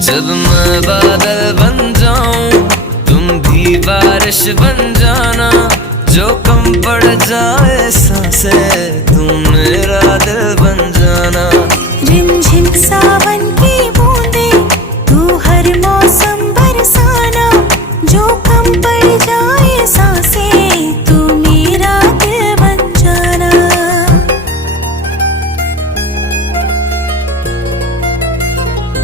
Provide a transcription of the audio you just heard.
जब मैं बादल बन जाऊं तुम भी बारिश बन जाना, जो कम पड़ जाए सांसें तुम मेरा दिल बन जाना। रिमझिम सावन की